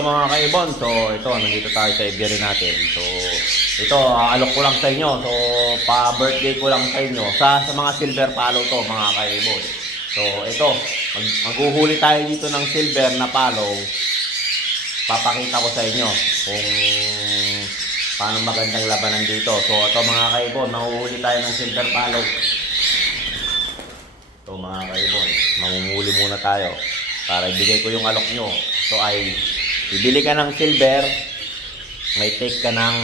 Hello mga kaibon, so ito, nandito tayo sa aviary natin. So ito, alok ko lang sa inyo. So pa-birthday ko lang sa inyo sa mga silver palo to mga kaibon. So ito, maghuhuli tayo dito ng silver na palo. Papakita ko sa inyo kung paano magandang labanan dito. So ito mga kaibon, mahuhuli tayo ng silver palo. So mga kaibon, mamumuli muna tayo para ibigay ko yung alok nyo. So ay bibili ka ng silver, may take ka ng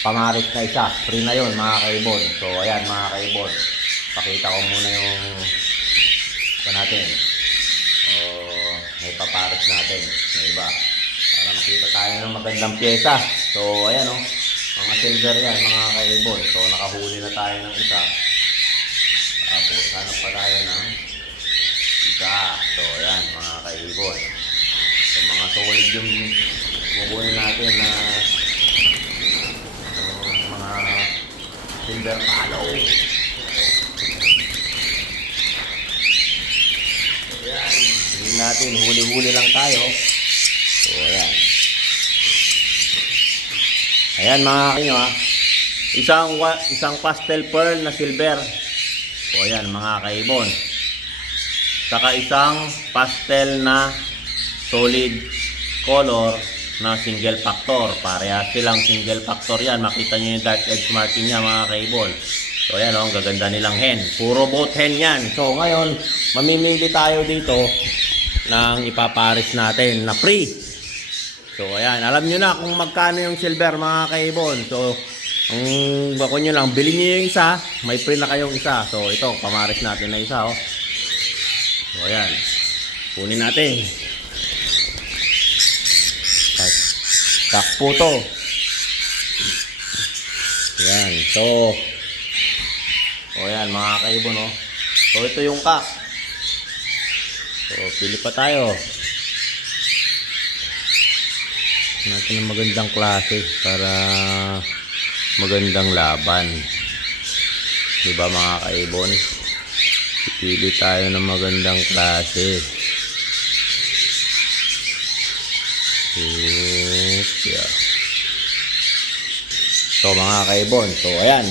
pamarit na isa. Free na yun mga kaibon. So ayan mga kaibon, pakita ko muna yung ito natin. May paparit natin na iba para makita tayo ng magandang pyesa. So ayan o, mga silver yan mga kaibon. So nakahuli na tayo ng isa. Tapos hanap pa tayo ng isa. So ayan mga kaibon. So mga solid yung bubunin natin na mga silver palo. So ayan, hindi natin, huli-huli lang tayo. So ayan. Ayan mga kanyo ha. Isang pastel pearl na silver. So ayan mga kaibon. Saka isang pastel na solid color na single factor. Parehas silang single factor yan. Makita nyo yung dark edge marking niya mga kaibon. So ayan o, ang gaganda nilang hen. Puro both hen yan. So ngayon, mamimili tayo dito ng ipapares natin na free. So ayan, alam nyo na kung magkano yung silver mga kaibon. So ang bako nyo lang, bilhin nyo yung isa, may free na kayong isa. So ito, pamares natin na isa oh. So ayan, kunin natin. Takpo to. Ayan, so ayan mga kaibon oh. So ito yung kak. So pili pa tayo. Natin ng magandang klase para magandang laban. Diba mga kaibon? Pili tayo ng magandang klase. Yeah. So mga kaibon, so ayan,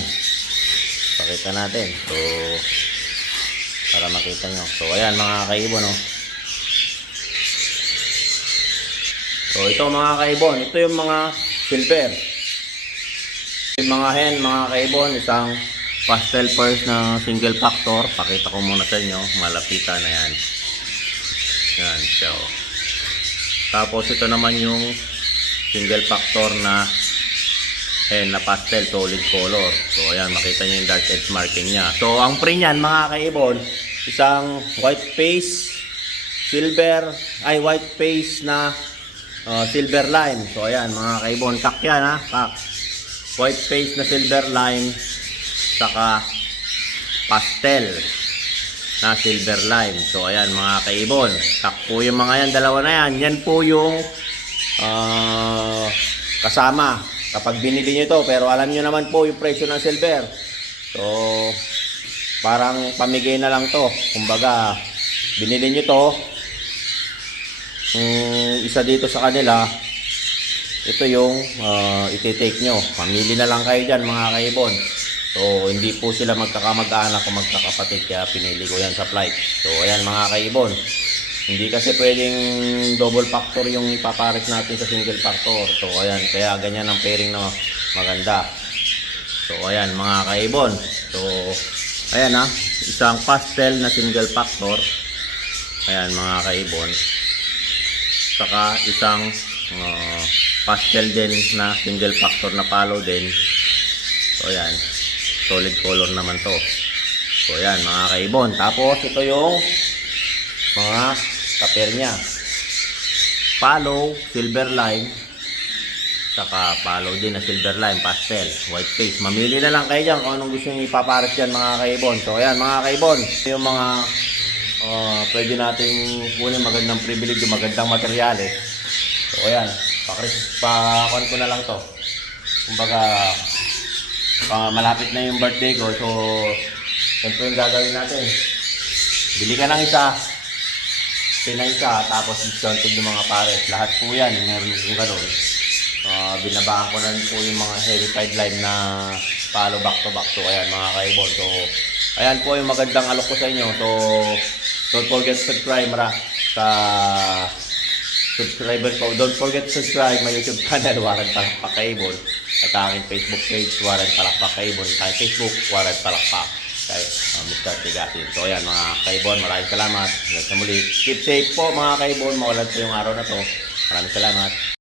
pakita natin. So para makita nyo. So ayan mga kaibon oh. So ito mga kaibon, ito yung mga silver. Yung mga hen mga kaibon, isang pastel pearls na single factor. Pakita ko muna sa inyo, malapitan na yan. Yan, so tapos ito naman yung single factor na hen na pastel solid color. So ayan, makita nyo yung dark edge marking nya. So ang free nyan mga kaibon, isang white face silver, ay white face na silver line. So ayan mga kaibon, kak yan ha, kak. White face na silver line, saka pastel na silver line. So ayan mga kaibon, kak po yung mga yan, dalawa na yan. Yan po yung kasama kapag binili nyo ito. Pero alam nyo naman po yung presyo ng silver. So parang pamigay na lang to. Kumbaga binili nyo to, isa dito sa kanila, ito yung iti-take nyo. Pamili na lang kayo dyan mga kaibon. So hindi po sila magkakamag-anak o magkakapatid, kaya pinili ko yan sa flight. So ayan mga kaibon, hindi kasi pwedeng double factor yung ipapares natin sa single factor. So ayan, kaya ganyan ang pairing na maganda. So ayan mga kaibon, so ayan ha, isang pastel na single factor. Ayan mga kaibon, saka isang pastel din na single factor na palo din. So ayan, solid color naman to. So ayan mga kaibon. Tapos ito yung mga kaper nya. Palo, silver line, saka palo din na silver line, pastel, white face. Mamili na lang kayo dyan kung anong gusto nyo ipapares dyan mga kaibon. So ayan mga kaibon, ito yung mga pwede nating kunin magandang privilege, magandang materyales. So ayan, pakuan ko na lang to. Kumbaga malapit na yung birthday ko. So ito yung gagawin natin. Bili ka ng isa, Pinay siya, tapos discounted yung mga pares. Lahat po yan, meron yung ganun. Binabaan ko na rin po yung mga verified line na follow back to back. So, ayan mga kaibon. So, ayan po yung magandang alok ko sa inyo. So, don't forget to subscribe sa subscriber ko. Don't forget to subscribe my YouTube channel, Warren Palakpak Kaibon. At aking Facebook page, Warren Palakpak Kaibon. At Facebook, Warren Palakpak kay Mr. Tigasin. So ayan mga kaibon, maraming salamat. Hanggang sa muli. Keep safe po mga kaibon. Mawalan po yung araw na to. Maraming salamat.